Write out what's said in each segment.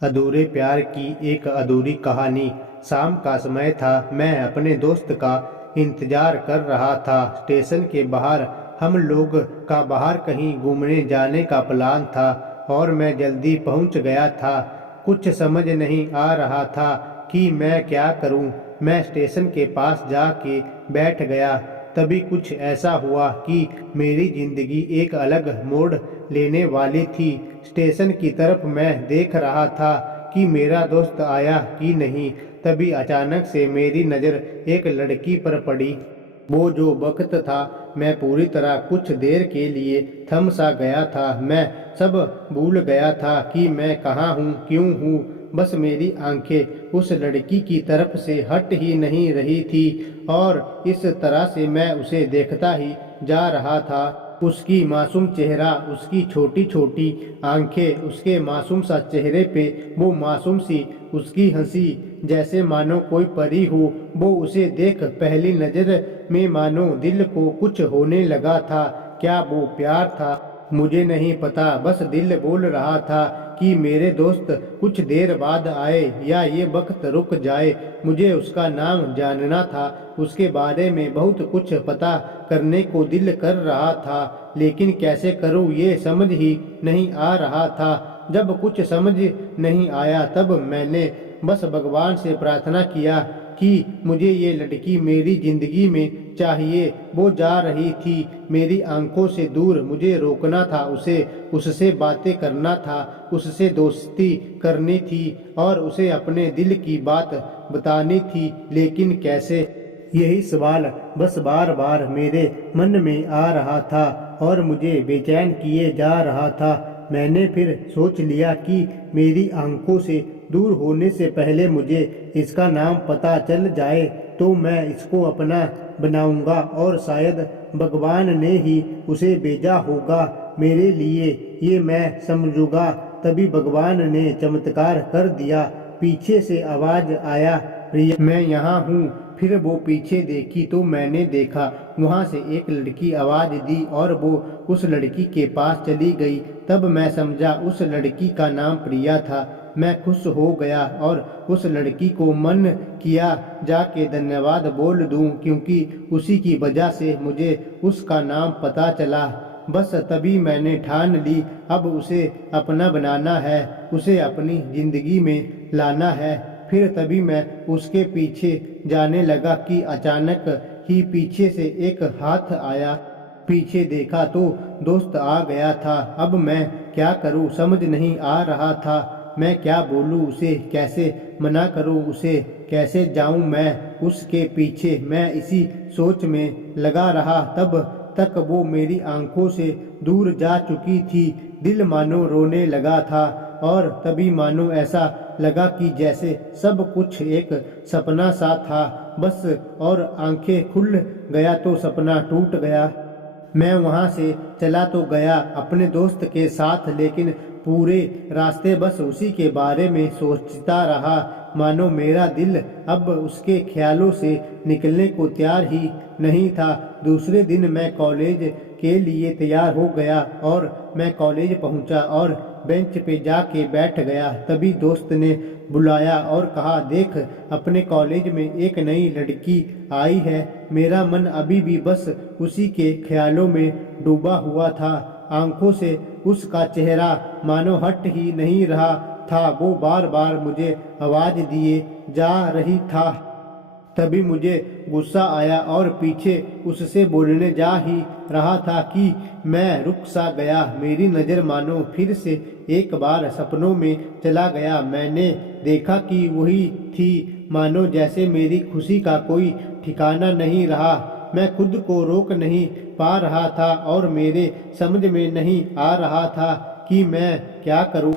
अधूरे प्यार की एक अधूरी कहानी। शाम का समय था। मैं अपने दोस्त का इंतजार कर रहा था। स्टेशन के बाहर हम लोग का बाहर कहीं घूमने जाने का प्लान था और मैं जल्दी पहुंच गया था। कुछ समझ नहीं आ रहा था कि मैं क्या करूं। मैं स्टेशन के पास जाके बैठ गया। तभी कुछ ऐसा हुआ कि मेरी जिंदगी एक अलग मोड़ लेने वाली थी। स्टेशन की तरफ मैं देख रहा था कि मेरा दोस्त आया कि नहीं। तभी अचानक से मेरी नज़र एक लड़की पर पड़ी। वो जो वक्त था, मैं पूरी तरह कुछ देर के लिए थम सा गया था। मैं सब भूल गया था कि मैं कहाँ हूँ, क्यों हूँ। बस मेरी आंखें उस लड़की की तरफ से हट ही नहीं रही थी और इस तरह से मैं उसे देखता ही जा रहा था। उसकी मासूम चेहरा, उसकी छोटी छोटी आंखें, उसके मासूम सा चेहरे पे वो मासूम सी उसकी हंसी, जैसे मानो कोई परी हो। वो उसे देख पहली नजर में मानो दिल को कुछ होने लगा था। क्या वो प्यार था? मुझे नहीं पता। बस दिल बोल रहा था कि मेरे दोस्त कुछ देर बाद आए या ये वक्त रुक जाए। मुझे उसका नाम जानना था, उसके बारे में बहुत कुछ पता करने को दिल कर रहा था, लेकिन कैसे करूं ये समझ ही नहीं आ रहा था। जब कुछ समझ नहीं आया तब मैंने बस भगवान से प्रार्थना किया कि मुझे ये लड़की मेरी जिंदगी में चाहिए। वो जा रही थी मेरी आंखों से दूर, मुझे रोकना था उसे, उससे बातें करना था, उससे दोस्ती करनी थी और उसे अपने दिल की बात बतानी थी, लेकिन कैसे? यही सवाल बस बार बार मेरे मन में आ रहा था और मुझे बेचैन किए जा रहा था। मैंने फिर सोच लिया कि मेरी आंखों से दूर होने से पहले मुझे इसका नाम पता चल जाए तो मैं इसको अपना बनाऊंगा और शायद भगवान ने ही उसे भेजा होगा मेरे लिए, ये मैं समझूंगा। तभी भगवान ने चमत्कार कर दिया। पीछे से आवाज आया, प्रिया मैं यहाँ हूँ। फिर वो पीछे देखी तो मैंने देखा वहाँ से एक लड़की आवाज दी और वो उस लड़की के पास चली गई। तब मैं समझा उस लड़की का नाम प्रिया था। मैं खुश हो गया और उस लड़की को मन किया जाके धन्यवाद बोल दूं, क्योंकि उसी की वजह से मुझे उसका नाम पता चला। बस तभी मैंने ठान ली अब उसे अपना बनाना है, उसे अपनी जिंदगी में लाना है। फिर तभी मैं उसके पीछे जाने लगा कि अचानक ही पीछे से एक हाथ आया। पीछे देखा तो दोस्त आ गया था। अब मैं क्या करूं समझ नहीं आ रहा था। मैं क्या बोलूं उसे, कैसे मना करूं उसे, कैसे जाऊं मैं उसके पीछे। मैं इसी सोच में लगा रहा तब तक वो मेरी आंखों से दूर जा चुकी थी। दिल मानो रोने लगा था और तभी मानो ऐसा लगा कि जैसे सब कुछ एक सपना सा था बस, और आंखें खुल गया तो सपना टूट गया। मैं वहां से चला तो गया अपने दोस्त के साथ, लेकिन पूरे रास्ते बस उसी के बारे में सोचता रहा। मानो मेरा दिल अब उसके ख्यालों से निकलने को तैयार ही नहीं था। दूसरे दिन मैं कॉलेज के लिए तैयार हो गया और मैं कॉलेज पहुंचा और बेंच पे जाके बैठ गया। तभी दोस्त ने बुलाया और कहा, देख अपने कॉलेज में एक नई लड़की आई है। मेरा मन अभी भी बस उसी के ख्यालों में डूबा हुआ था। आंखों से उसका चेहरा मानो हट ही नहीं रहा था। वो बार बार मुझे आवाज दिए जा रही था। तभी मुझे गुस्सा आया और पीछे उससे बोलने जा ही रहा था कि मैं रुक सा गया। मेरी नज़र मानो फिर से एक बार सपनों में चला गया। मैंने देखा कि वही थी, मानो जैसे मेरी खुशी का कोई ठिकाना नहीं रहा। मैं खुद को रोक नहीं पा रहा था और मेरे समझ में नहीं आ रहा था कि मैं क्या करूं,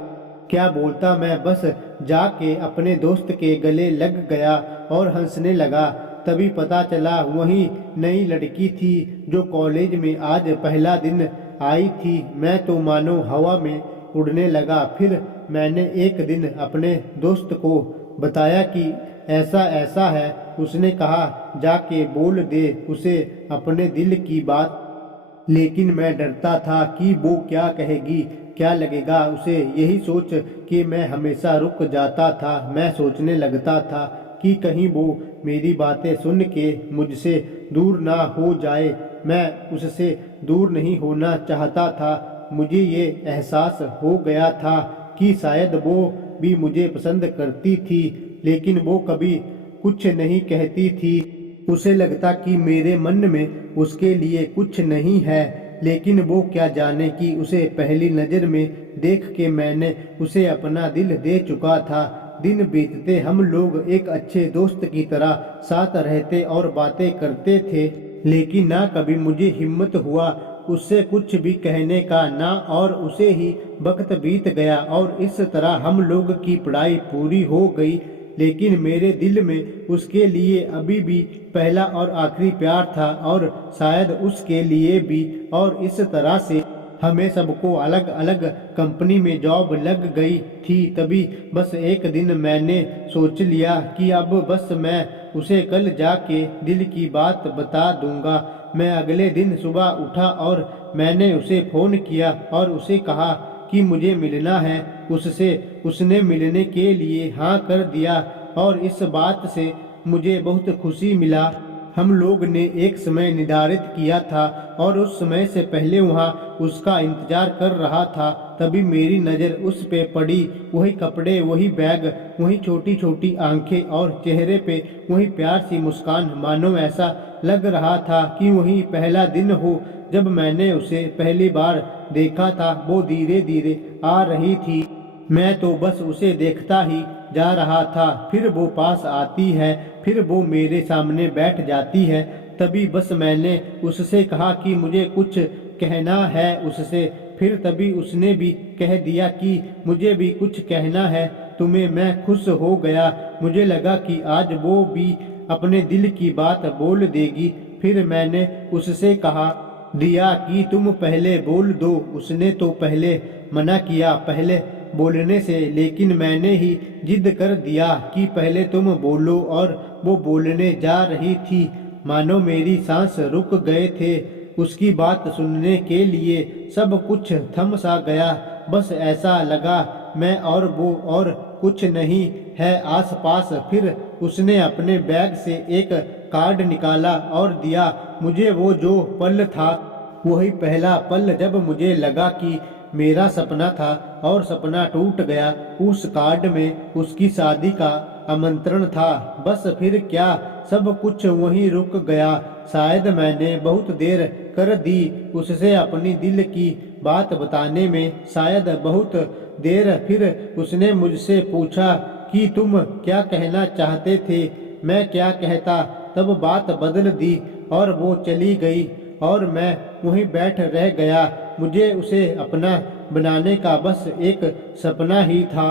क्या बोलता। मैं बस जाके अपने दोस्त के गले लग गया और हंसने लगा। तभी पता चला वही नई लड़की थी जो कॉलेज में आज पहला दिन आई थी। मैं तो मानो हवा में उड़ने लगा। फिर मैंने एक दिन अपने दोस्त को बताया कि ऐसा ऐसा है। उसने कहा, जाके बोल दे उसे अपने दिल की बात। लेकिन मैं डरता था कि वो क्या कहेगी, क्या लगेगा उसे। यही सोच कि मैं हमेशा रुक जाता था। मैं सोचने लगता था कि कहीं वो मेरी बातें सुन के मुझसे दूर ना हो जाए। मैं उससे दूर नहीं होना चाहता था। मुझे ये एहसास हो गया था कि शायद वो भी मुझे पसंद करती थी, लेकिन वो कभी कुछ नहीं कहती थी। उसे लगता कि मेरे मन में उसके लिए कुछ नहीं है, लेकिन वो क्या जाने कि उसे पहली नज़र में देख के मैंने उसे अपना दिल दे चुका था। दिन बीतते हम लोग एक अच्छे दोस्त की तरह साथ रहते और बातें करते थे, लेकिन ना कभी मुझे हिम्मत हुआ उससे कुछ भी कहने का ना। और उसे ही वक्त बीत गया और इस तरह हम लोग की पढ़ाई पूरी हो गई। लेकिन मेरे दिल में उसके लिए अभी भी पहला और आखिरी प्यार था, और शायद उसके लिए भी। और इस तरह से हमें सबको अलग अलग कंपनी में जॉब लग गई थी। तभी बस एक दिन मैंने सोच लिया कि अब बस मैं उसे कल जाके दिल की बात बता दूंगा। मैं अगले दिन सुबह उठा और मैंने उसे फ़ोन किया और उसे कहा कि मुझे मिलना है उससे। उसने मिलने के लिए हाँ कर दिया और इस बात से मुझे बहुत खुशी मिला। हम लोग ने एक समय निर्धारित किया था और उस समय से पहले वहाँ उसका इंतजार कर रहा था। तभी मेरी नज़र उस पे पड़ी। वही कपड़े, वही बैग, वही छोटी छोटी आंखें और चेहरे पे वही प्यार सी मुस्कान। मानो ऐसा लग रहा था कि वही पहला दिन हो जब मैंने उसे पहली बार देखा था। वो धीरे धीरे आ रही थी। मैं तो बस उसे देखता ही जा रहा था। फिर वो पास आती है, फिर वो मेरे सामने बैठ जाती है। तभी बस मैंने उससे कहा कि मुझे कुछ कहना है उससे। फिर तभी उसने भी कह दिया कि मुझे भी कुछ कहना है तुम्हें। मैं खुश हो गया। मुझे लगा कि आज वो भी अपने दिल की बात बोल देगी। फिर मैंने उससे कहा दिया कि तुम पहले बोल दो। उसने तो पहले मना किया पहले बोलने से, लेकिन मैंने ही जिद कर दिया कि पहले तुम बोलो। और वो बोलने जा रही थी। मानो मेरी सांस रुक गए थे। उसकी बात सुनने के लिए सब कुछ थम सा गया। बस ऐसा लगा मैं और वो और कुछ नहीं है आसपास। फिर उसने अपने बैग से एक कार्ड निकाला और दिया मुझे। वो जो पल था वही पहला पल जब मुझे लगा कि मेरा सपना था और सपना टूट गया। उस कार्ड में उसकी शादी का आमंत्रण था। बस फिर क्या, सब कुछ वहीं रुक गया। शायद मैंने बहुत देर कर दी उससे अपनी दिल की बात बताने में, शायद बहुत देर। फिर उसने मुझसे पूछा कि तुम क्या कहना चाहते थे। मैं क्या कहता। तब बात बदल दी और वो चली गई और मैं वहीं बैठ रह गया। मुझे उसे अपना बनाने का बस एक सपना ही था,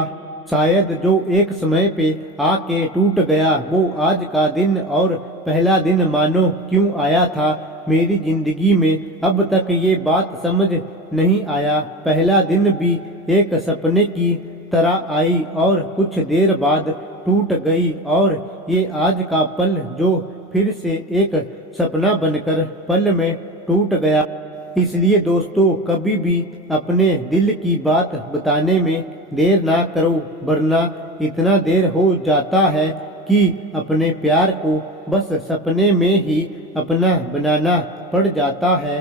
शायद जो एक समय पे आके टूट गया। वो आज का दिन और पहला दिन मानो क्यों आया था मेरी जिंदगी में। अब तक ये बात समझ नहीं आया। पहला दिन भी एक सपने की तरह आई और कुछ देर बाद टूट गई। और ये आज का पल जो फिर से एक सपना बनकर पल में टूट गया। इसलिए दोस्तों, कभी भी अपने दिल की बात बताने में देर ना करो, वरना इतना देर हो जाता है कि अपने प्यार को बस सपने में ही अपना बनाना पड़ जाता है।